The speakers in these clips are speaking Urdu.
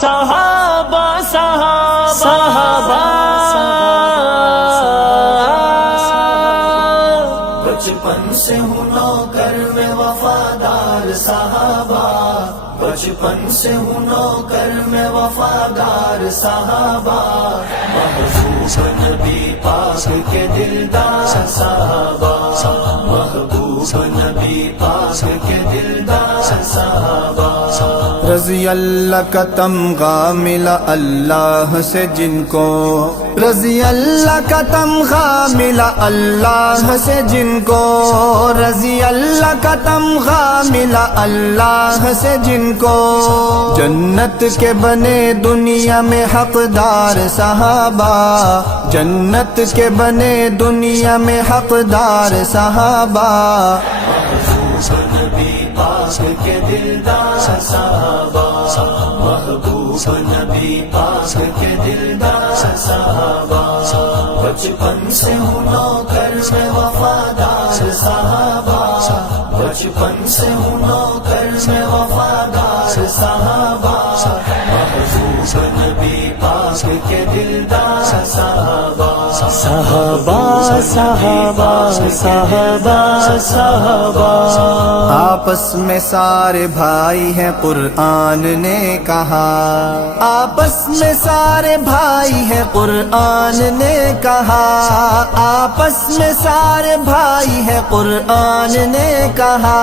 صحابہ صحابہ بچپن سے ہوں نوکر میں وفادار صحابہ، بچپن سے ہوں نوکر میں وفادار صحابہ، محبوب نبی پاک کے دلدار صحابہ، محبوب نبی پاک کے دلدار صحابہ۔ رضی اللہ کا تمغہ ملا اللہ سے جن کو، رضی اللہ کا تمغہ ملا اللہ سے جن کو، رضی اللہ کا تمغہ ملا اللہ سے جن کو، جنت کے بنے دنیا میں حقدار صحابہ، جنت کے بنے دنیا میں حقدار صحابہ، محبوب نبی پاک کے دلدار صحابہ، محبوب نبی پاک کے دلدار صحابہ، بچپن سے ہوں نوکر میں وفادار صحابہ، بچپن سے ہوں نوکر میں وفادار صحابہ، محبوب نبی پاک کے دلدار صحابہ، صحابہ صحابہ صحابہ صحابہ۔ آپس میں سارے بھائی ہیں قرآن نے کہا، آپس میں سارے بھائی ہیں قرآن نے کہا، آپس میں سارے بھائی ہیں قرآن نے کہا،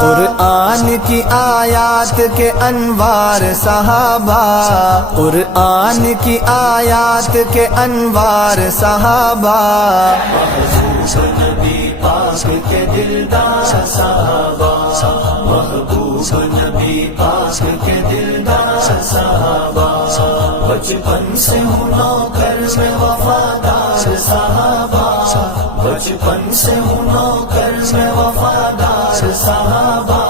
قرآن کی آیات کے انوار صحابہ، قرآن کی آیات کے انوار صحابہ، محبوب نبی پاک کے دلدار صحابہ، محبوب نبی پاک کے دلدار صحابہ، بچپن سے ہوں نوکر میں وفادار صحابہ، بچپن سے ہوں نوکر میں وفادار صحابہ،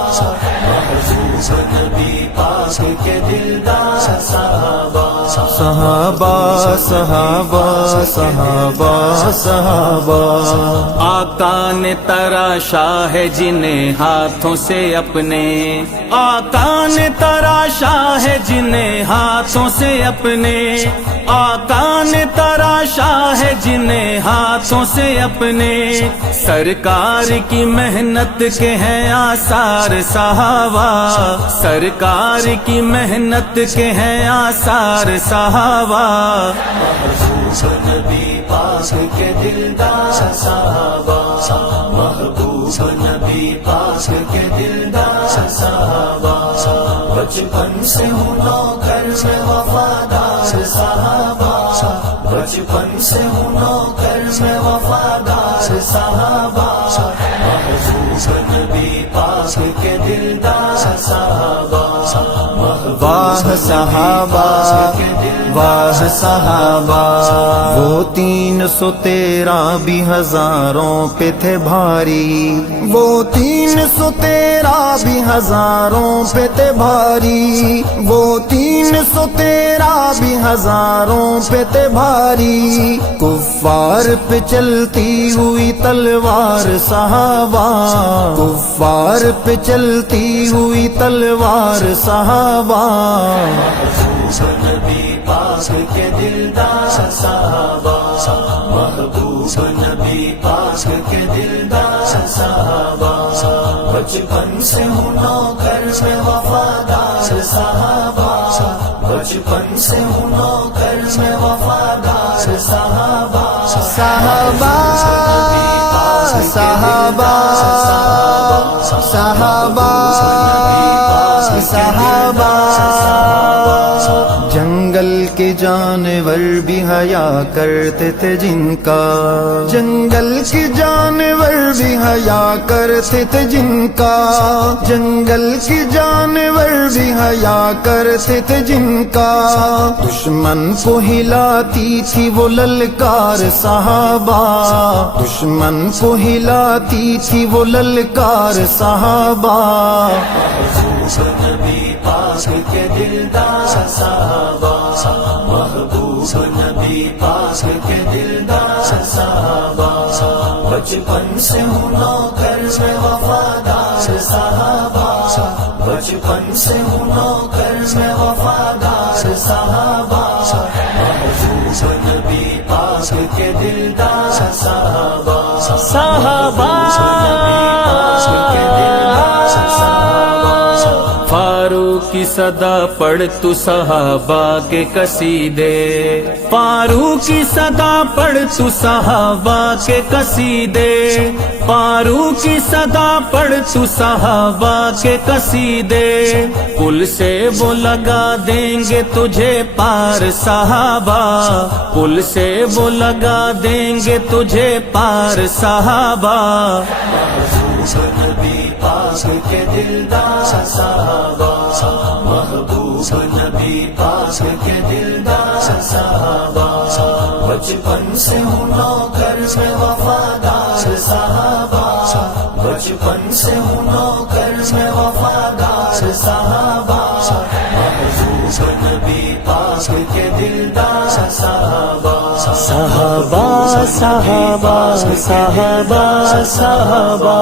محبوب نبی پاک کے دلدار صحابہ، صحابہ صحابہ صحابہ صحابہ۔ آقا نے تراشا ہے جنہیں ہاتھوں سے اپنے، آقا نے تراشا ہے جنہیں ہاتھوں سے اپنے، آقا نے تراشا ہے جنہیں ہاتھوں سے اپنے، سرکار کی محنت کے ہیں آثار صحابہ، سرکار کی محنت کے ہیں آثار صحابہ، محبوب نبی پاک کے دلدار صحابہ، محبوب نبی پاک کے دلدار صحابہ، بچپن سے ہوں نوکر میں وفادار صحابہ، بچپن سے ہوں نوکر میں وفادار صحابہ، محبوب نبی پاک کے دلدار صحابہ، واہ صحابہ واہ صحابہ، وہ 313 بھی ہزاروں پہ تھے بھاری، وہ 313 بھی ہزاروں پہ تھے بھاری، وہ 313 بھی ہزاروں پہ تھے بھاری، کفار پہ چلتی ہوئی تلوار صحابہ، کفار پہ چلتی ہوئی تلوار صحابہ، محبوب نبی پاک کے دلدار صحابہ، محبوب نبی پاک کے دلدار صحابہ، بچپن سے ہوں نوکر میں وفادار صحابہ، بچپن سے ہوں نوکر میں وفادار صحابہ، صحابہ صحابہ صحابہ صحابہ، جنگل کے جانور بھی حیا کرتے تھے جن کا، جنگل کے جانور بھی حیا کرتے تھے جن کا، جنگل کے جانور بھی حیا کرتے تھے جن کا، دشمن کو ہلاتی تھی وہ للکار صحابہ، دشمن کو ہلاتی تھی وہ للکار صحابہ، محبوب نبی پاک کے دلدار صحابہ، محبوب نبی پاک کے دلدار صحابہ، بچپن سے ہوں نوکر میں وفادار صحابہ، بچپن سے ہوں نوکر میں وفادار صحابہ محبوب نبی پاک کے دلدار صحابہ فاروق کی صدا پڑھ تو صحابہ کے قصیدے، فاروق کی صدا پڑھ تو صحابہ کے قصیدے، فاروق کی صدا پڑھ تو صحابہ کے قصیدے، پل سے وہ لگا دیں گے تجھے پار صحابہ، پل سے وہ لگا دیں گے تجھے پار صحابہ محبوب نبی پاک کے دلدار صحابہ محبوب نبی پاک کے دلدار صحابہ بچپن سے ہوں نوکر میں وفادار صحابہ بچپن سے ہوں نوکر میں وفادار صحابہ محبوب نبی پاک کے دلدار صحابہ صحابہ صحابہ صحابہ صحابہ